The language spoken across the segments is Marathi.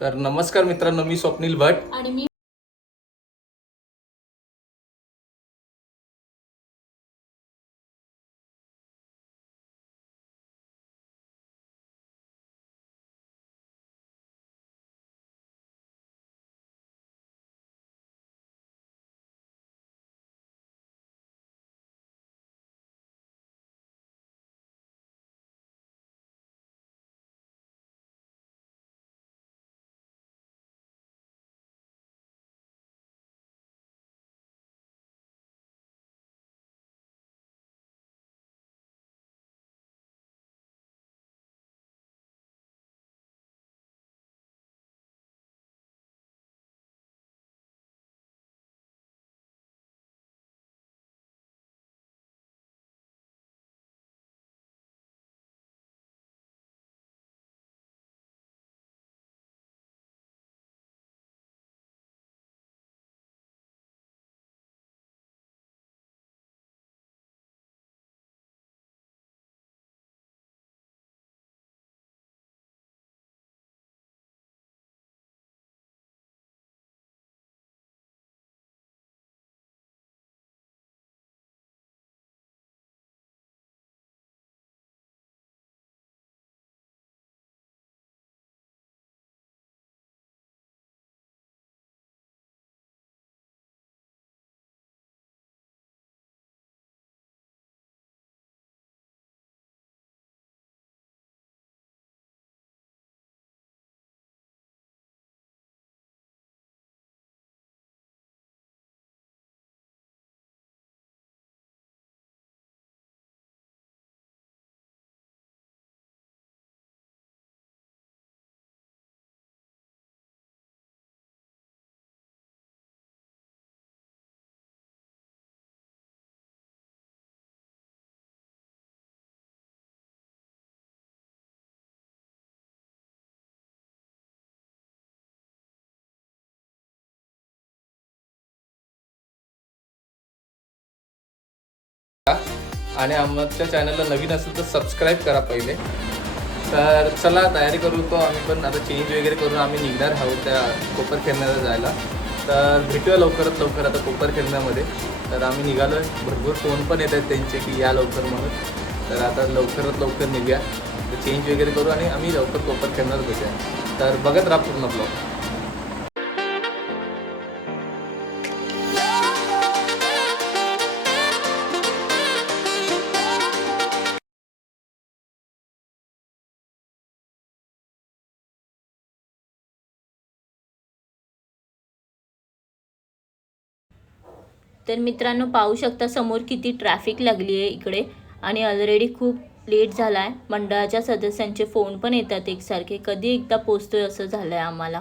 तर नमस्कार मित्रांनो मी स्वप्नील भट. आणि मी आणि आमच्या चॅनलला नवीन असेल तर सबस्क्राईब करा पहिले. तर चला तयारी करू तो आम्ही पण. आता चेंज वगैरे करून आम्ही निघणार आहोत त्या कोपर खेळण्याला जायला. तर भेटूया लवकरात लवकर आता कोपर खेळण्यामध्ये. तर आम्ही निघालो भरपूर फोन पण येत आहेत त्यांचे की या लवकर म्हणून. तर आता लवकरात लवकर निघूया. तर चेंज वगैरे करू आणि आम्ही लवकर कोपर खेळणार भेटूया. तर बघत राहा पूर्ण ब्लॉग तर मित्रांनो पाहू शकता समोर किती ट्रॅफिक लागली आहे इकडे. आणि ऑलरेडी खूप लेट झाला आहे मंडळाच्या सदस्यांचे फोन पण येतात एकसारखे. कधी एकदा पोचतोय असं झालं आहे आम्हाला.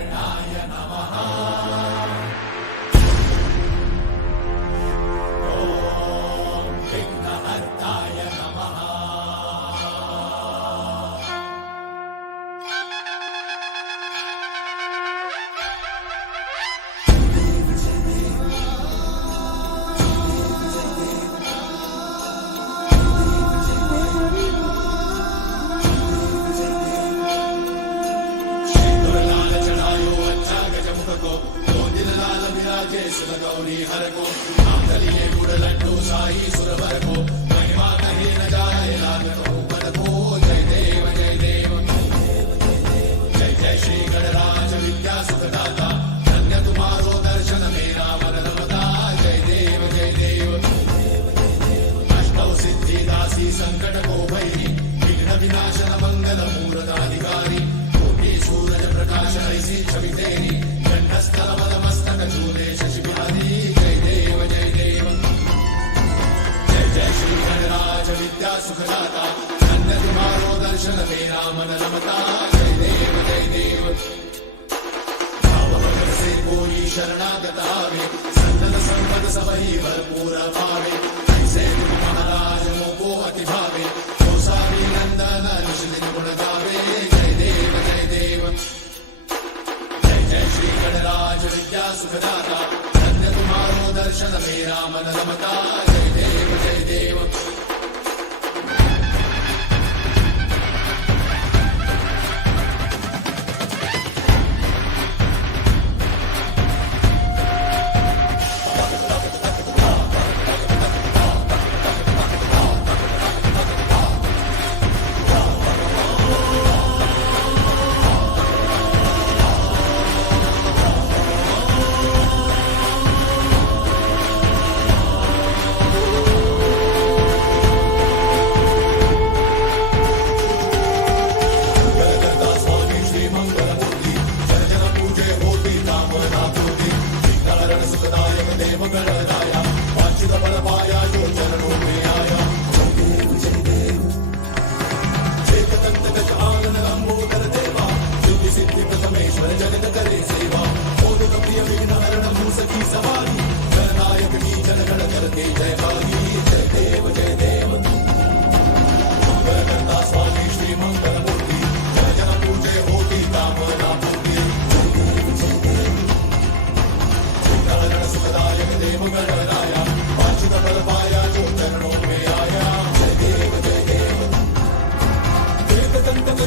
ಸರ್ವಶಕ್ತಿಹರಣಾಯ ನಮಃ శ్రీ గణరాజ విద్యాసుఖదాత కన్యకుమారో దర్శన మేనా వరదమత జయ దేవ జయ దేవ అష్టౌ సిద్ధిదాసి సంకట కోపైరి शरणागतावे संगत संगत सबही भरपूर भावे तैसे गुरु महाराज मोको अति भावे कोसावी नंदन निश्चित गुण गावे. जय देव जय देव. जय जय श्री गणराज विद्या सुखदाता. धन्य तुम्हारो दर्शन मेरा मन रमता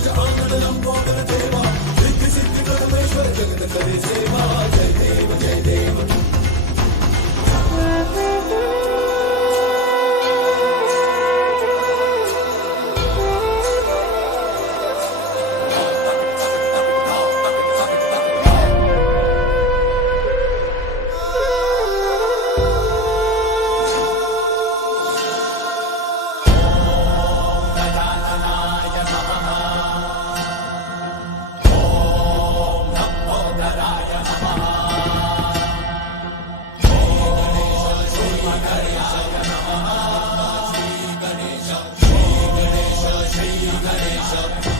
గజ ఆందోళనం పోగల దేవా సిద్ధి సిద్ధి పరమేశ్వర జగత కవి సేవ up.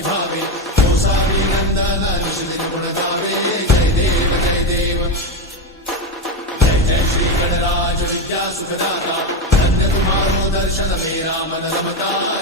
निभावे संसारी नंदाला निशदिन गुण गावे जय जय श्री गणराज विद्या सुखदाता धन्य तुम्हारो दर्शन मेरा मन रमता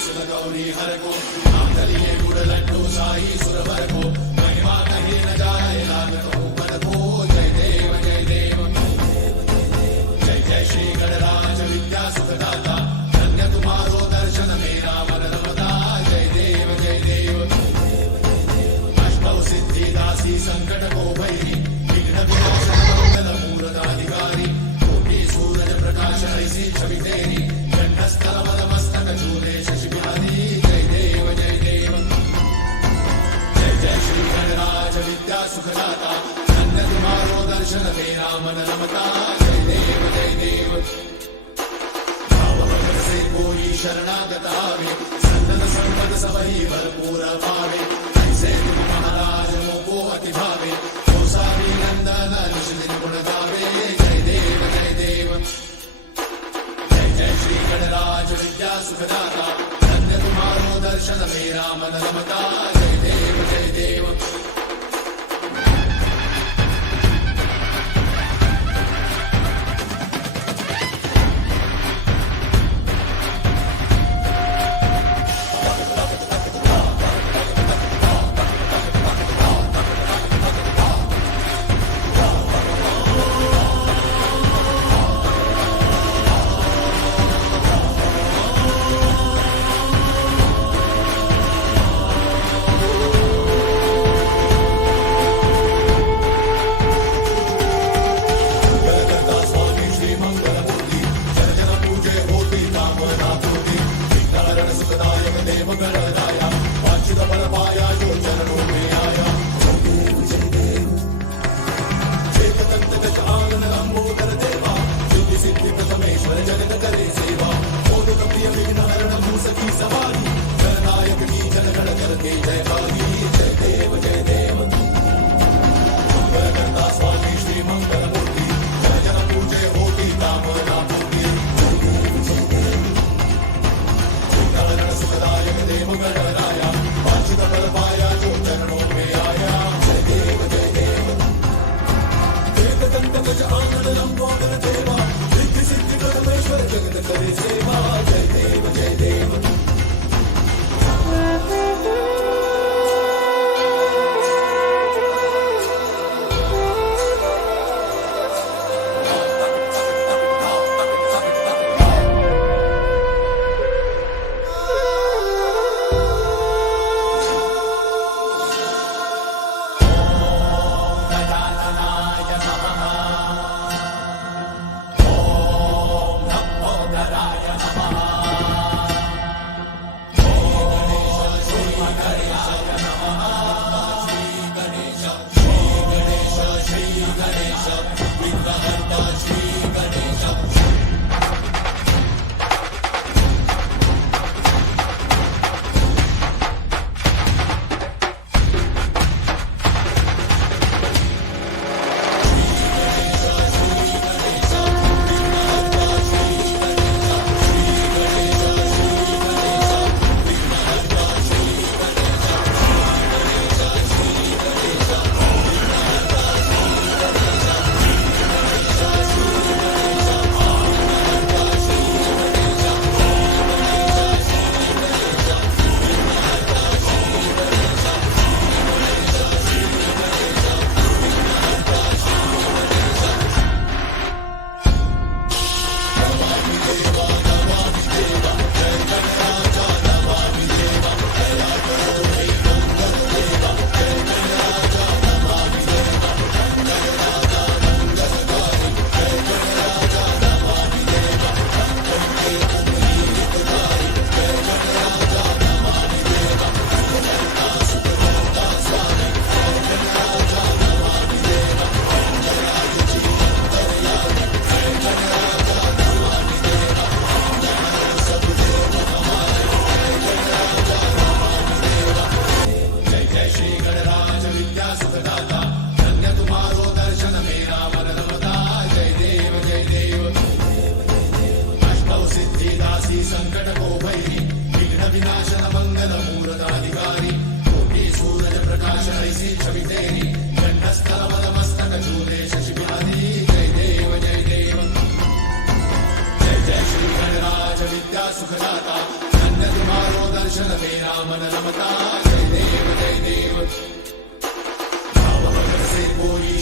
सुनगौरी हर को नामदलिए गुड़लड्डू साई सुरभर को महिमा कहे न जाए राग को पद को जय देव जय सुखदाता धन्य तुम्हारो दर्शन मेरा मन रमता जय देव जय देव कोई शरणागत आवे संतन संपद सब ही भरपूर पावे ऐसे तुम महाराज मोको अति भावे तो सारी नंदन निष्ठित गुण गावे जय देव जय देव जय जय श्री गणराज विद्या सुखदाता धन्य तुम्हारो दर्शन मेरा मन रमता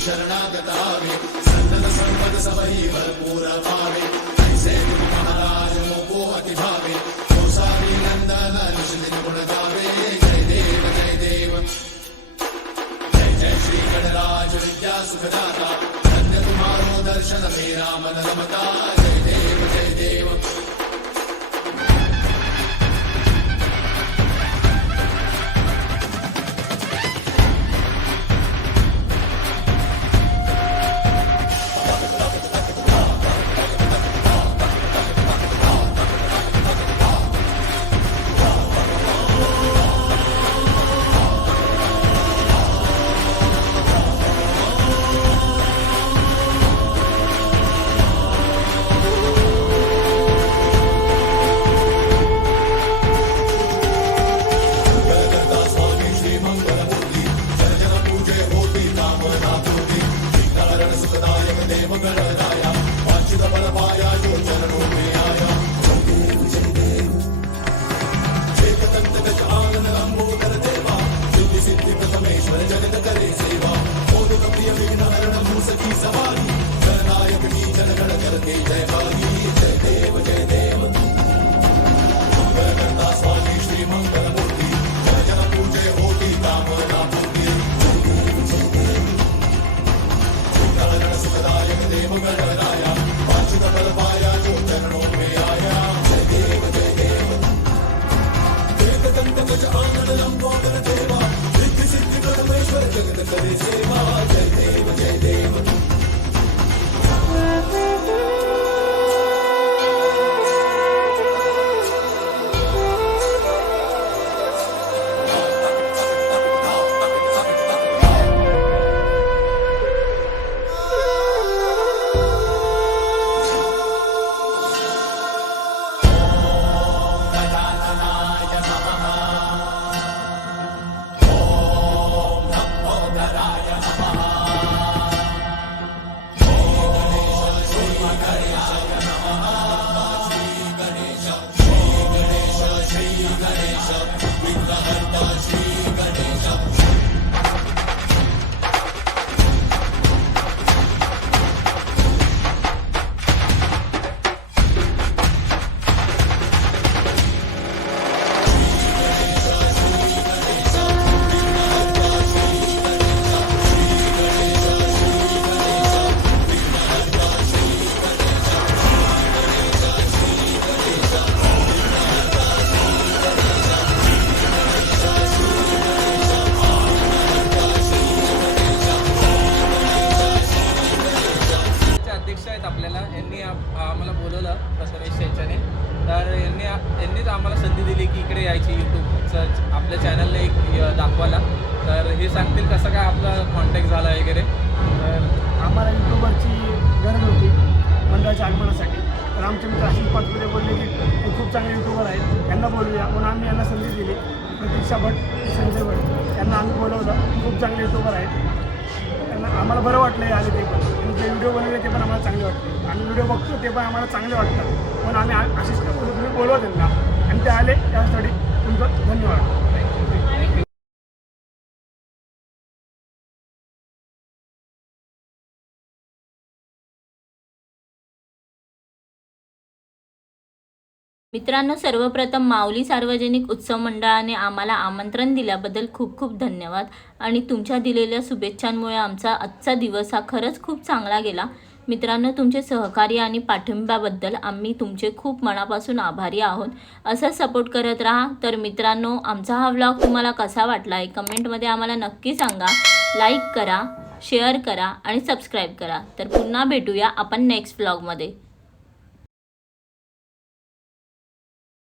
शरणागतावे संगत संगत सबही भरपूर भावे ऐसे गुरु महाराज मोको अति भावे संसारी नंदन निशिदिन गुण गावे जय देव जय देव। जय जय श्री गणराज विद्या सुखदाता धन्य तुम्हारो दर्शन मेरा मन रमता जय देव जय देव। मित्रांनो सर्वप्रथम माऊली सार्वजनिक उत्सव मंडळाने आम्हाला आमंत्रण दिल्याबद्दल खूप खूप धन्यवाद. आणि तुमच्या दिलेल्या शुभेच्छांमुळे आमचा आजचा दिवस हा खरंच खूप चांगला गेला. मित्रांनो तुमचे सहकार्य आणि पाठिंब्याबद्दल आम्ही तुमचे खूप मनापासून आभारी आहोत. असं सपोर्ट करत राहा. तर मित्रांनो आमचा हा व्लॉग तुम्हाला कसा वाटला आहे कमेंटमध्ये आम्हाला नक्की सांगा. लाईक करा शेअर करा आणि सबस्क्राईब करा. तर पुन्हा भेटूया आपण नेक्स्ट व्लॉगमध्ये.